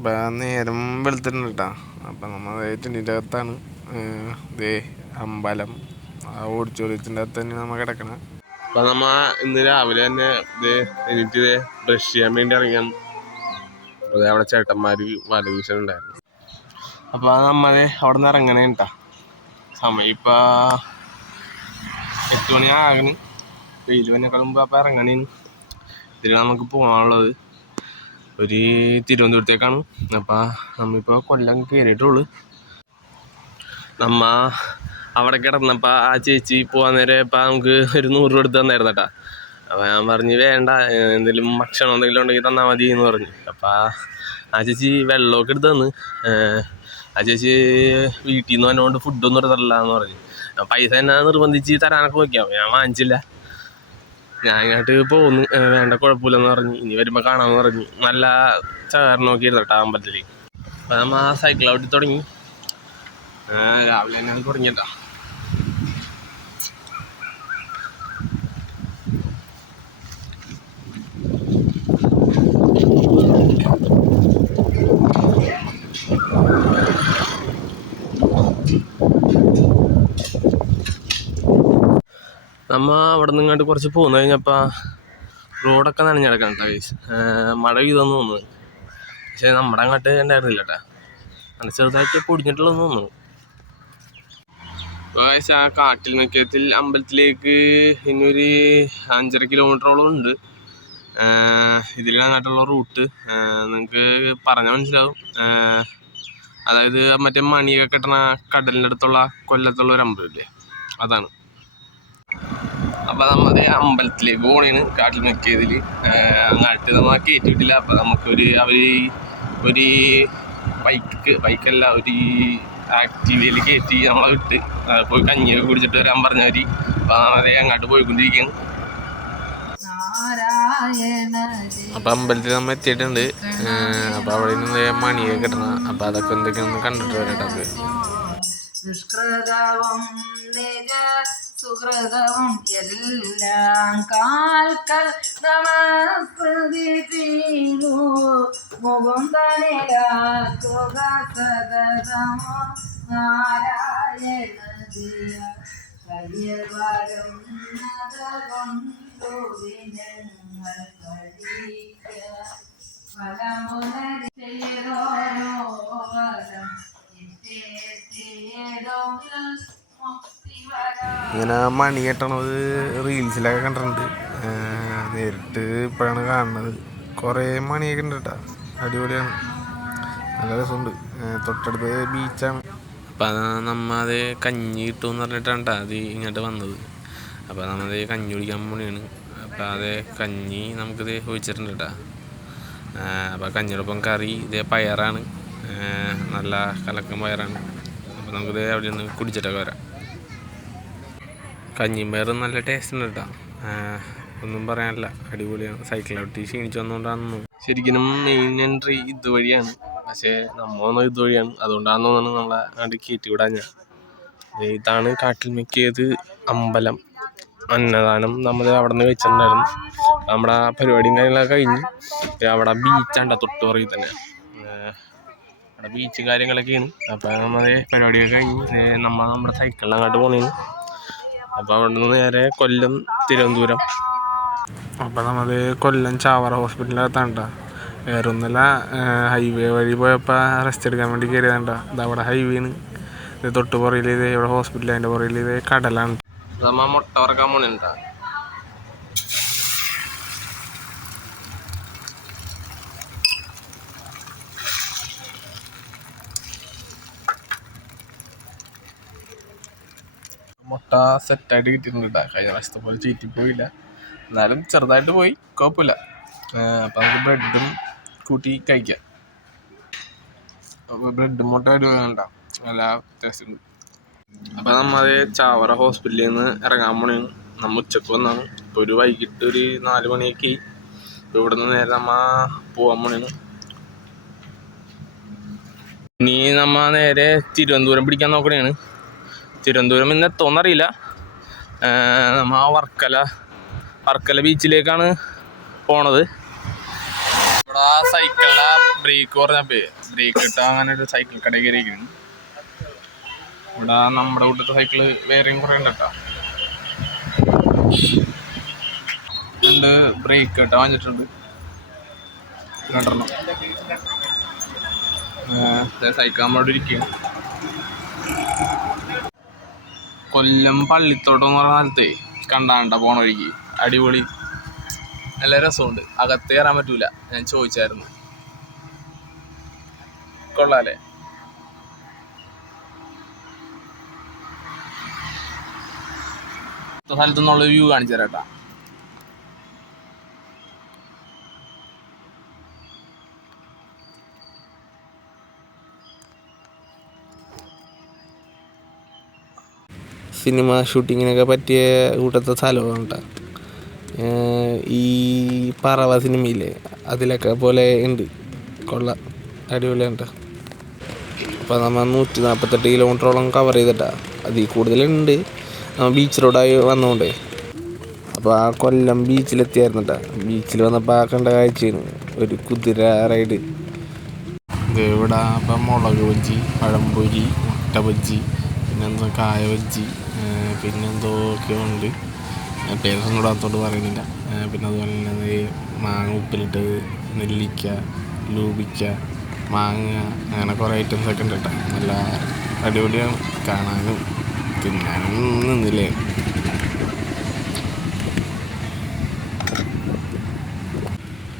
അപ്പം നേരം വെളുത്തിട്ടുണ്ട് കേട്ടോ. അപ്പം നമ്മൾ ടെൻറ്റിൻ്റെ അകത്താണ്. ഇതേ അമ്പലം ഓഡിറ്റോറിയത്തിൻ്റെ അകത്ത് തന്നെ നമ്മൾ കിടക്കണം. അപ്പം നമ്മൾ ഇന്ന് രാവിലെ തന്നെ എനിക്ക് ബ്രഷ് ചെയ്യാൻ വേണ്ടി ഇറങ്ങിയാണ്. അത് അവിടെ ചേട്ടന്മാർ വല വീശനുണ്ടായിരുന്നു. അപ്പോൾ നമ്മൾ അവിടെ നിന്ന് ഇറങ്ങണേ കേട്ടോ. സമയം ഇപ്പം 8 മണിയാകണം. വെയിൽ വന്നേക്കാൾ മുമ്പ് അപ്പം ഇറങ്ങണേന്. ഇതിൽ നമുക്ക് പോകാനുള്ളത് ഒരു തിരുവനന്തപുരത്തേക്കാണ്. അപ്പം നമ്മളിപ്പോൾ കൊല്ലം കയറിയിട്ടുള്ളൂ. നമ്മ അവിടെ കിടന്നപ്പോൾ ആ ചേച്ചി പോകാൻ നേരം ഇപ്പം നമുക്ക് ഒരു 100 രൂപ എടുത്ത് തന്നായിരുന്നു കേട്ടോ. അപ്പം ഞാൻ പറഞ്ഞ് വേണ്ട, എന്തെങ്കിലും ഭക്ഷണം എന്തെങ്കിലും ഉണ്ടെങ്കിൽ തന്നാൽ മതി എന്ന് പറഞ്ഞു. അപ്പം ആ ചേച്ചി വെള്ളമൊക്കെ എടുത്ത് തന്ന്. ആ ചേച്ചി വീട്ടിൽ നിന്ന് വന്നുകൊണ്ട് ഫുഡൊന്നും എടുത്തിട്ടില്ല എന്ന് പറഞ്ഞു. പൈസ എന്നെ നിർബന്ധിച്ച് തരാനൊക്കെ നോക്കിയാൽ ഞാൻ വാങ്ങിച്ചില്ല. ഞാൻ ഇങ്ങോട്ട് പോന്നു. വേണ്ട കുഴപ്പമില്ലെന്ന് പറഞ്ഞു. ഇനി വരുമ്പോൾ കാണാമെന്ന് പറഞ്ഞു. നല്ല ചേർന്നൊക്കെ ഇരുന്നോട്ടാ അമ്പലത്തിൽ. അപ്പം നമ്മൾ ആ സൈക്കിൾ ഔട്ടി തുടങ്ങി. രാവിലെ തന്നെയാണ് തുടങ്ങിയട്ടാ. നമ്മ അവിടെ നിന്ന് ഇങ്ങോട്ട് കുറച്ച് പോന്നു കഴിഞ്ഞപ്പോൾ റോഡൊക്കെ നനഞ്ഞിടക്കണം കേട്ടോ ഗൈസ്. മഴ പെയ്തെന്ന് തോന്നുന്നു. പക്ഷേ നമ്മുടെ അങ്ങോട്ട് ഉണ്ടായിരുന്നില്ല കേട്ടോ. അങ്ങനെ ചെറുതായിട്ട് പൊടിഞ്ഞിട്ടുള്ളതെന്ന് തോന്നുന്നു. ഗൈസ്, ആ കാട്ടിൽ മിക്കത്തിൽ അമ്പലത്തിലേക്ക് ഇനിയൊരു 5.5 കിലോമീറ്ററോളം ഉണ്ട്. ഇതിലങ്ങോട്ടുള്ള റൂട്ട് നിങ്ങൾക്ക് പറഞ്ഞാൽ മനസ്സിലാവും. അതായത് മറ്റേ മണിയൊക്കെ കിട്ടണ കടലിൻ്റെ അടുത്തുള്ള കൊല്ലത്തുള്ള ഒരു അമ്പലമില്ലേ, അതാണ്. അപ്പം നമ്മൾ അമ്പലത്തിലേക്ക് പോകണേന് കാട്ടിൽ മിക്കതിൽ. അങ്ങോട്ട് നമ്മൾ കയറ്റി വിട്ടില്ല. അപ്പം നമുക്കൊരു അവർ ഒരു ബൈക്കല്ല ഒരു ആക്റ്റീവയിൽ കയറ്റി നമ്മളെ വിട്ട് പോയി കഞ്ഞിയൊക്കെ കുടിച്ചിട്ട് വരാൻ പറഞ്ഞവർ. അപ്പം അതേ അങ്ങോട്ട് പോയിക്കൊണ്ടിരിക്കുകയാണ്. അപ്പം അമ്പലത്തിൽ നമ്മൾ എത്തിയിട്ടുണ്ട്. അപ്പം അവിടെ നിന്ന് മണിയൊക്കെ കിട്ടണം. അപ്പം അതൊക്കെ എന്തൊക്കെയാണെന്ന് കണ്ടിട്ട് വരട്ടെ. ദുഷ്കൃതവും നിജ സുഹൃതവും എല്ലാം കാൽക്കൽ നമസ്കൃതി ചെയ്തു മുകുന്ദനിലാക്കുക സദതമോ നാരായണ ജിയ കയ്യവരം കൊണ്ടു ദിനങ്ങൾ കഴിക്ക ഫലമുനരി ചെയ്തോരോ വരം ഇങ്ങനെ മണി കെട്ടണത് റീൽസിലൊക്കെ കണ്ടിട്ടുണ്ട്. നേരിട്ട് ഇപ്പോഴാണ് കാണുന്നത്. കുറേ മണിയൊക്കെ ഉണ്ട് കേട്ടോ. അടിപൊളിയാണ്, നല്ല രസമുണ്ട്. തൊട്ടടുത്ത് ബീച്ചാണ്. അപ്പം നമ്മൾ അത് കഞ്ഞി കിട്ടുമെന്ന് പറഞ്ഞിട്ടാണ് കേട്ടോ അത് ഇങ്ങോട്ട് വന്നത്. അപ്പോൾ നമ്മളത് കഞ്ഞി കുടിക്കാൻ പോണെയാണ്. അപ്പോൾ അത് കഞ്ഞി നമുക്കിത് ഒഴിച്ചിട്ടുണ്ട് കേട്ടോ. അപ്പോൾ കഞ്ഞിയോടൊപ്പം കറി ഇതേ പയറാണ്, നല്ല കലക്കം പയറാണ്. അപ്പോൾ നമുക്കിത് അവിടെ നിന്ന് കുടിച്ചിട്ടൊക്കെ വരാം. കഞ്ഞിയും പയറും നല്ല ടേസ്റ്റ് ഉണ്ട് കേട്ടോ. ഒന്നും പറയാനില്ല, അടിപൊളിയാണ്. സൈക്കിളോട്ടി ക്ഷീണിച്ച് വന്നുകൊണ്ടാണെന്നു. ശരിക്കും മെയിൻ എൻട്രി ഇതുവഴിയാണ്. പക്ഷേ നമ്മൊന്നും ഇതുവഴിയാണ്. അതുകൊണ്ടാണെന്ന് തോന്നുന്നു നമ്മളെ അങ്ങോട്ട് കയറ്റി വിടാൻ. ഇതാണ് കാട്ടിൽ മിക്കിയത് അമ്പലം. അന്നദാനം നമ്മൾ അവിടെ നിന്ന് വെച്ചിട്ടുണ്ടായിരുന്നു. നമ്മുടെ പരിപാടിയും കാര്യങ്ങളൊക്കെ കഴിഞ്ഞ് അവിടെ ബീച്ചാണ്ട തൊട്ട് പുറകിൽ തന്നെ. അവിടെ ബീച്ച് കാര്യങ്ങളൊക്കെയാണ്. അപ്പോൾ നമ്മൾ പരിപാടിയൊക്കെ കഴിഞ്ഞ് നമ്മുടെ സൈക്കിളിൽ അങ്ങോട്ട് പോകുന്നതാണ്. അപ്പോൾ അവിടെ നിന്ന് നേരെ കൊല്ലം തിരുവനന്തപുരം. അപ്പോൾ നമ്മൾ കൊല്ലം ചാവറ ഹോസ്പിറ്റലിനകത്താണ് കേട്ടോ. വേറൊന്നുമില്ല, ഹൈവേ വഴി പോയപ്പോൾ റെസ്റ്റ് എടുക്കാൻ വേണ്ടി കയറിയതാണ്ട. ഇതവിടെ ഹൈവേന്ന്. ഇത് തൊട്ട് പുറയിൽ ഇത് ഇവിടെ ഹോസ്പിറ്റൽ, അതിൻ്റെ പുറയിൽ ഇത് കടലാണ്. നമ്മൾ മുട്ട വറക്കാൻ പോണുണ്ടാ. മുട്ട സെറ്റായിട്ട് കിട്ടിയിട്ടുണ്ട് കേട്ടോ. കഴിഞ്ഞ പ്രാവശ്യത്തെ പോലെ ചീറ്റിപ്പോയില്ല, എന്നാലും ചെറുതായിട്ട് പോയി, കുഴപ്പമില്ല. അപ്പം നമുക്ക് ബ്രെഡും കൂട്ടി കഴിക്കാം. അപ്പോൾ ബ്രെഡും മുട്ട വരുന്നുണ്ടോ, നല്ല ടേസ്റ്റ് ഉണ്ട്. അപ്പം നമ്മൾ ചാവറ ഹോസ്പിറ്റലിൽ നിന്ന് ഇറങ്ങാൻ പോണേണ്. നമ്മൾ ഉച്ചക്ക് വന്നാണ്. ഇപ്പോൾ ഒരു വൈകിട്ട് ഒരു 4 മണിയൊക്കെ. ഇപ്പോൾ ഇവിടെ നിന്ന് നേരെ നമ്മൾ പോകാൻ പോണേണ്. ഇനി നമ്മൾ നേരെ തിരുവനന്തപുരം പിടിക്കാൻ നോക്കണേണ്. തിരുവനന്തപുരം ഇന്ന് എത്തുമെന്നറിയില്ല. നമ്മൾ വർക്കല ബീച്ചിലേക്കാണ് പോണത്. ഇവിടെ സൈക്കിളിന്റെ ബ്രേക്ക് പറഞ്ഞപ്പോ ബ്രേക്ക് ഇട്ടാ അങ്ങനെ ഒരു സൈക്കിൾ കട കയറിയിരിക്കുന്നു. ഇവിടെ നമ്മുടെ കൂട്ടത്തെ സൈക്കിള് വേറെയും കുറെ ഉണ്ട് കേട്ടോ. ബ്രേക്ക് ഇട്ടാ വാങ്ങിച്ചിട്ടുണ്ട് 2 സൈക്കിൾ നമ്മളോട് ഇരിക്കുകയാണ്. കൊല്ലം പള്ളിത്തോട്ടം എന്ന് പറഞ്ഞ സ്ഥലത്തേ കണ്ടാണ്ട പോണ വഴിക്ക് അടിപൊളി നല്ല രസമുണ്ട്. അകത്ത് കയറാൻ പറ്റൂല, ഞാൻ ചോദിച്ചായിരുന്നു. കൊള്ളാല്ലേ? സ്ഥലത്തു നിന്നുള്ള വ്യൂ കാണിച്ചു തരാട്ടാ. സിനിമ ഷൂട്ടിങ്ങിനൊക്കെ പറ്റിയ കൂട്ടത്തെ സ്ഥലമാണ് കേട്ടോ. ഈ പറവ സിനിമയില്ലേ അതിലൊക്കെ പോലെ ഉണ്ട്. കൊള്ളാം, അടിപൊളിയാണ് കേട്ടോ. അപ്പോൾ നമ്മൾ 148 കിലോമീറ്ററോളം കവർ ചെയ്തിട്ടാ. അതിൽ കൂടുതലുണ്ട്. നമ്മൾ ബീച്ച് റോഡായി വന്നുകൊണ്ടേ. അപ്പോൾ ആ കൊല്ലം ബീച്ചിലെത്തിയായിരുന്നു കേട്ടോ. ബീച്ചിൽ വന്നപ്പോൾ ആ കണ്ട കാഴ്ചയാണ് ഒരു കുതിര റൈഡ്. ഇവിടെ ഇപ്പം മുളക് ബജ്ജി, പഴംപൊരി, മുട്ട ബജ്ജി, പിന്നെന്തോ കായ ബജ്ജി, പിന്നെന്തോക്കെയോ ഉണ്ട്, പേരൊന്നും കൂടെ അകത്തോട്ട് പറയുന്നില്ല. പിന്നെ അതുപോലെ തന്നെ മാങ്ങ ഉപ്പിലിട്ടത്, നെല്ലിക്ക, ലൂബിക്ക, മാങ്ങ, അങ്ങനെ കുറേ ഐറ്റംസൊക്കെ ഉണ്ട് കേട്ടോ. നല്ല അടിപൊളിയാണ് കാണാനും തിന്നാനും നിന്നില്ലേ.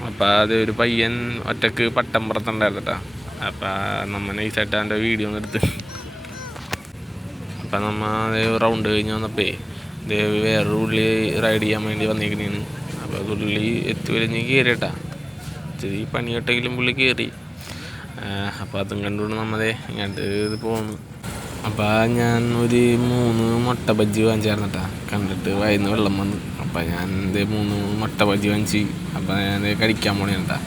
അപ്പം അത് ഒരു പയ്യൻ ഒറ്റക്ക് പട്ടം പുറത്തുണ്ടായിരുന്നു കേട്ടോ. അപ്പം നമ്മൾ നൈസായിട്ട് അതിൻ്റെ വീഡിയോ ഒന്ന് എടുത്ത്. അപ്പം നമ്മൾ റൗണ്ട് കഴിഞ്ഞ് വന്നപ്പോൾ വേറൊരു ഉള്ളി റൈഡ് ചെയ്യാൻ വേണ്ടി വന്നിരിക്കുന്നതാണ്. അപ്പോൾ അത് ഉള്ളി എത്തി വലിഞ്ഞ് കയറി കേട്ടാ. ഇത്തിരി പണിയിട്ടെങ്കിലും പുള്ളി കയറി. അപ്പോൾ അതും കണ്ടുകൊണ്ട് നമ്മളെ ഇങ്ങോട്ട് ഇത് പോകുന്നു. അപ്പോൾ ഞാൻ ഒരു 3 മുട്ട ബജ്ജി വാങ്ങിച്ചായിരുന്നു കേട്ടാ. കണ്ടിട്ട് വയന്ന് വെള്ളം വന്നു. അപ്പം ഞാൻ 3 മുട്ട ബജ്ജി വാങ്ങിച്ച് അപ്പം ഞാൻ കഴിക്കാൻ പോണേ കേട്ടാ.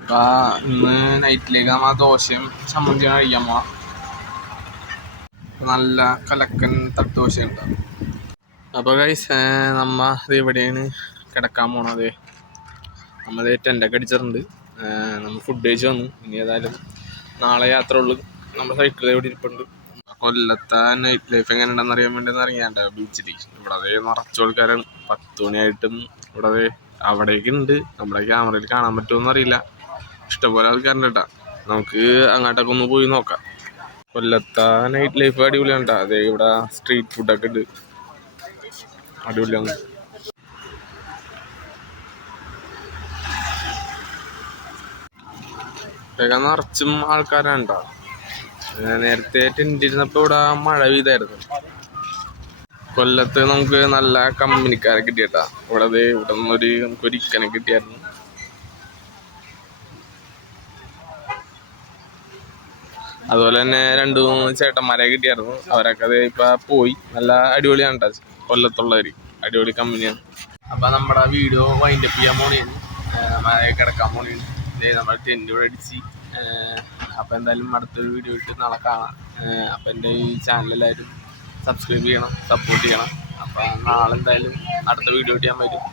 അപ്പം ഇന്ന് നൈറ്റിലേക്ക് നമ്മൾ ദോശയും ചമ്മന്തിയാണ് കഴിക്കാൻ പോവാം. നല്ല കലക്കൻ തട്ട് ദോശ ഉണ്ടാവും. അപ്പോൾ ഗൈസ് ഇത് എവിടെയാണ് കിടക്കാൻ പോണത്. നമ്മൾ ടെൻ്റൊക്കെ അടിച്ചിട്ടുണ്ട്. നമ്മൾ ഫുഡ് കഴിച്ച് വന്നു. ഇനി ഏതായാലും നാളെ യാത്ര ഉള്ളു. നമ്മുടെ സൈക്കിൾ എവിടെ ഇരിപ്പുണ്ട്. കൊല്ലത്തെ നൈറ്റ് ലൈഫ് എങ്ങനെ ഉണ്ടെന്ന് അറിയാൻ വേണ്ടി ഇറങ്ങിയാണ്ട ബീച്ചിൽ. ഇവിടെ നിറച്ച ആൾക്കാരാണ്. 10 മണിയായിട്ടും ഇവിടെ അവിടേക്കുണ്ട്. നമ്മുടെ ക്യാമറയിൽ കാണാൻ പറ്റുമെന്ന് അറിയില്ല. ഇഷ്ടംപോലെ ആൾക്കാരുണ്ട് കേട്ടോ. നമുക്ക് അങ്ങോട്ടൊക്കെ ഒന്ന് പോയി നോക്കാം. കൊല്ലത്തെ നൈറ്റ് ലൈഫ് അടിപൊളിയാണ് കേട്ടോ. അതേ ഇവിടെ സ്ട്രീറ്റ് ഫുഡൊക്കെ ഉണ്ട്, അടിപൊളിയാണ്. നിറച്ചും ആൾക്കാരാണ് കേട്ടോ. നേരത്തെ ടെൻ്റിരുന്നപ്പോൾ ഇവിടെ മഴ പെയ്തായിരുന്നു. കൊല്ലത്ത് നമുക്ക് നല്ല കമ്പനിക്കാരെ കിട്ടിയേട്ടാ. ഇവിടെ നിന്നൊരു നമുക്കൊരു ഇക്കനെ കിട്ടിയായിരുന്നു. അതുപോലെ തന്നെ 2-3 ചേട്ടന്മാരെ കിട്ടിയായിരുന്നു. അവരൊക്കെ അത് ഇപ്പം പോയി. നല്ല അടിപൊളിയാണ് കേട്ടോ കൊല്ലത്തുള്ളവർ, അടിപൊളി കമ്പനിയാണ്. അപ്പം നമ്മുടെ വീഡിയോ വൈൻഡപ്പ് ചെയ്യാൻ പോണേന്ന്, മഴ കിടക്കാൻ പോണേന്ന്. നമ്മൾ ടെൻ്റ് ഇവിടെ അടിച്ച്. അപ്പോൾ എന്തായാലും അടുത്തൊരു വീഡിയോ ഇട്ട് നാളെ കാണാം. അപ്പോൾ എൻ്റെ ഈ ചാനലെല്ലാവരും സബ്സ്ക്രൈബ് ചെയ്യണം, സപ്പോർട്ട് ചെയ്യണം. അപ്പോൾ നാളെ എന്തായാലും അടുത്ത വീഡിയോ ഇട്ട് ഞാൻ വരും.